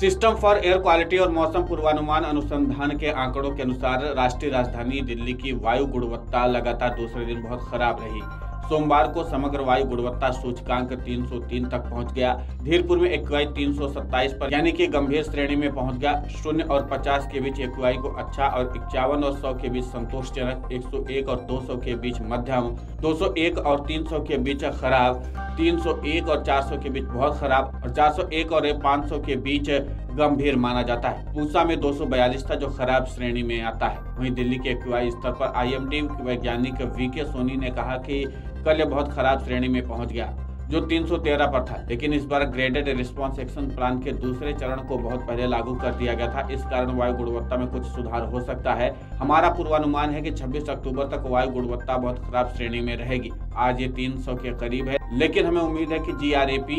System for air quality और मौसम पूर्वानुमान अनुसंधान के आंकड़ों के अनुसार राष्ट्रीय राजधानी दिल्ली की वायु गुणवत्ता लगातार दूसरे दिन बहुत खराब रही। सोमवार को समग्र वायु गुणवत्ता सूचकांक 303 तक पहुंच गया। धीरपुर में एक्यूआई 327 पर यानी कि गंभीर श्रेणी में पहुंच गया। 0 और 50 के बीच एक्यूआई को अच्छा और 51 और 100 के बीच संतोषजनक, 101 और 200 के बीच मध्यम, 201 और 300 के बीच खराब, 301 और 400 के बीच बहुत खराब और 401 और 500 के बीच गंभीर माना जाता है। पूसा में 242 था जो खराब श्रेणी में आता है। वहीं दिल्ली के एक्यूआई स्तर पर आईएमडी वैज्ञानिक वीके सोनी ने कहा कि कल यह बहुत खराब श्रेणी में पहुंच गया जो 313 पर था, लेकिन इस बार ग्रेडेड रिस्पांस एक्शन प्लान के दूसरे चरण को बहुत पहले लागू कर दिया गया था। इस कारण वायु गुणवत्ता में कुछ सुधार हो सकता है। हमारा पूर्वानुमान है कि 26 अक्टूबर तक वायु गुणवत्ता बहुत खराब श्रेणी में रहेगी। आज ये 300 के करीब है, लेकिन हमें उम्मीद है कि GRAP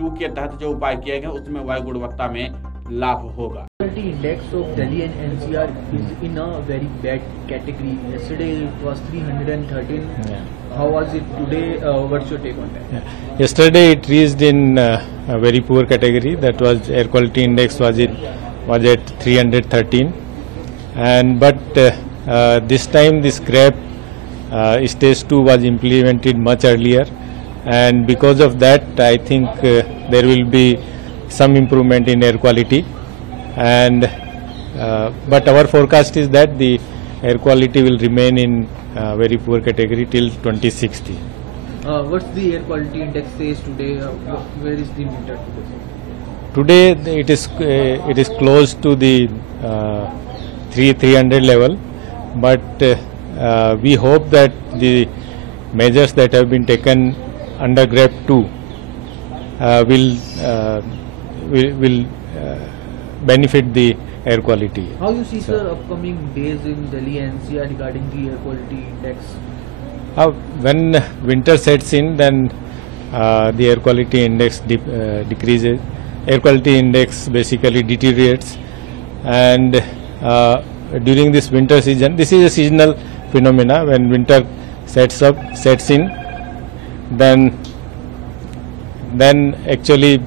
2 के तहत जो उपाय किए गए उसमें वायु गुणवत्ता में लाभ होगा। Index of Delhi and NCR is in a very bad category. Yesterday it was 313. Yeah. How was it today? What's your take on that? Yeah. Yesterday it reached in a very poor category. That was air quality index was at 313, and but this time this GRAP stage 2 was implemented much earlier, and because of that I think there will be some improvement in air quality, and but our forecast is that the air quality will remain in very poor category till 2060. What's the air quality index says today? Where is the meter today? Today it is close to the 300 level, but we hope that the measures that have been taken under GRAP 2 will benefit the air quality. How you see, sir, upcoming days in Delhi and NCR regarding the air quality index? When winter sets in, then the air quality index decreases. Air quality index basically deteriorates, and during this winter season, this is a seasonal phenomena. When winter sets in, then actually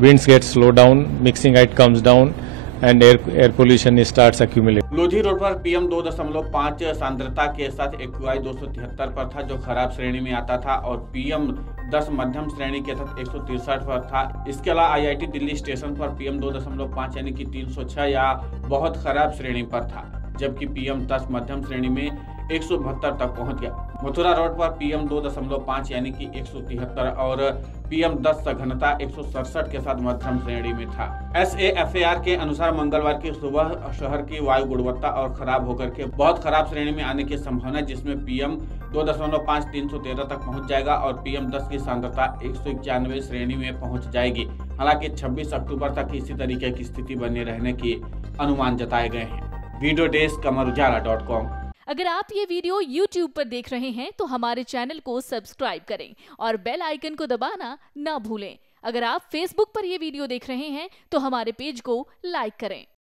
winds get slowed down, mixing height comes down, and air pollution starts accumulating. Lodhi road पर PM 2.5 सांद्रता के साथ AQI 273 पर था जो खराब श्रेणी में आता था, और PM 10 मध्यम श्रेणी के तहत 163 पर था। इसके अलावा IIT दिल्ली स्टेशन पर PM 2.5 यानी कि 306 या बहुत खराब श्रेणी पर था, जबकि PM 10 मध्यम श्रेणी में 172 तक पहुंच गया। मथुरा रोड पर PM 2.5 यानी कि 173 और PM 10 सघनता 167 के साथ मध्यम श्रेणी में था। SAFAR के अनुसार मंगलवार की सुबह शहर की वायु गुणवत्ता और खराब होकर के बहुत खराब श्रेणी में आने की संभावना है, जिसमें PM 2.5 313 तक पहुंच जाएगा और PM 10 की सांद्रता 191 श्रेणी में पहुंच जाएगी। हालांकि 26 अक्टूबर तक इसी तरीके की स्थिति बने रहने की अनुमान जताए गए हैं। Video desk amarujala.com। अगर आप ये वीडियो YouTube पर देख रहे हैं तो हमारे चैनल को सब्सक्राइब करें और बेल आइकन को दबाना ना भूलें। अगर आप Facebook पर ये वीडियो देख रहे हैं तो हमारे पेज को लाइक करें।